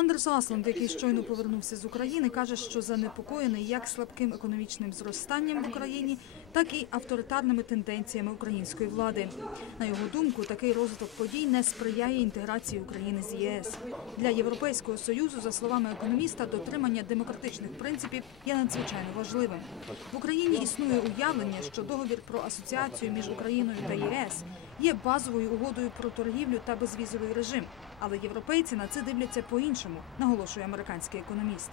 Андерс Асланд, який щойно повернувся з України, каже, що занепокоєний як слабким економічним зростанням в Україні, так і авторитарними тенденціями української влади. На його думку, такий розвиток подій не сприяє інтеграції України з ЄС. Для Європейського союзу, за словами економіста, дотримання демократичних принципів є надзвичайно важливим. В Україні існує уявлення, що договір про асоціацію між Україною та єС є базовою угодою про торгівлю та безвізовий режим. Але європейці на це дивляться по-іншому, наголошує американський економіст.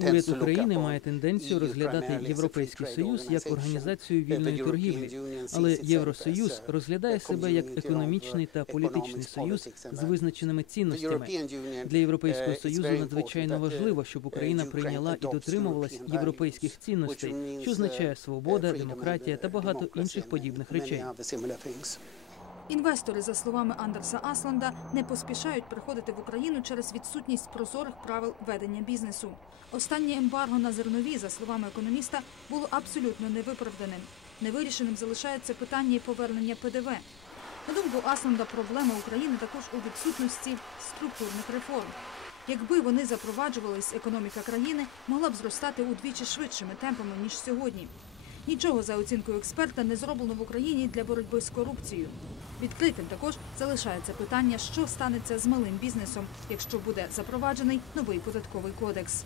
Уряд України має тенденцію розглядати Європейський Союз як організацію вільної торгівлі, але Євросоюз розглядає себе як економічний та політичний союз з визначеними цінностями. Для Європейського союзу надзвичайно важливо, щоб Україна прийняла і дотримувалась європейських цінностей, що означає свобода, демократія та багато інших подібних речей. Інвестори, за словами Андерса Асланда, не поспішають приходити в Україну через відсутність прозорих правил ведення бізнесу. Останнє ембарго на зернові, за словами економіста, було абсолютно невиправданим. Невирішеним залишається питання повернення ПДВ. На думку Асланда, проблема України також у відсутності структурних реформ. Якби вони запроваджувались, економіка країни могла б зростати удвічі швидшими темпами ніж сьогодні. Нічого за оцінкою експерта не зроблено в Україні для боротьби з корупцією. Відкритим також залишається питання, що станеться з малим бізнесом, якщо буде запроваджений новий податковий кодекс.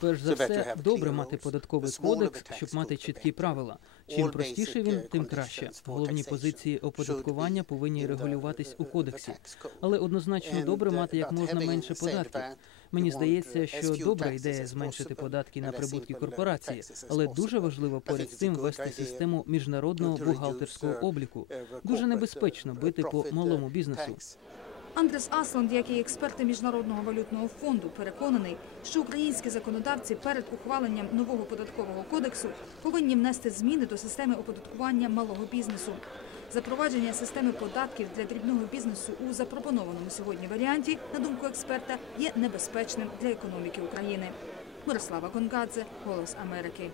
Перш за все, добре мати податковий кодекс, щоб мати чіткі правила. Чим простіше він, тим краще. Головні позиції оподаткування повинні регулюватись у кодексі, але однозначно добре мати як можна менше податків. Мені здається, що добра ідея зменшити податки на прибутки корпорації, але дуже важливо поряд з цим ввести систему міжнародного бухгалтерського обліку. Дуже небезпечно бити по малому бізнесу. Андрес Асланд, як і експерти міжнародного валютного фонду, переконаний, що українські законодавці перед ухваленням нового податкового кодексу повинні внести зміни до системи оподаткування малого бізнесу. Запровадження системи податків для дрібного бізнесу у запропонованому сьогодні варіанті, на думку експерта, є небезпечним для економіки України. Мирослава Конгадзе, Голос Америки.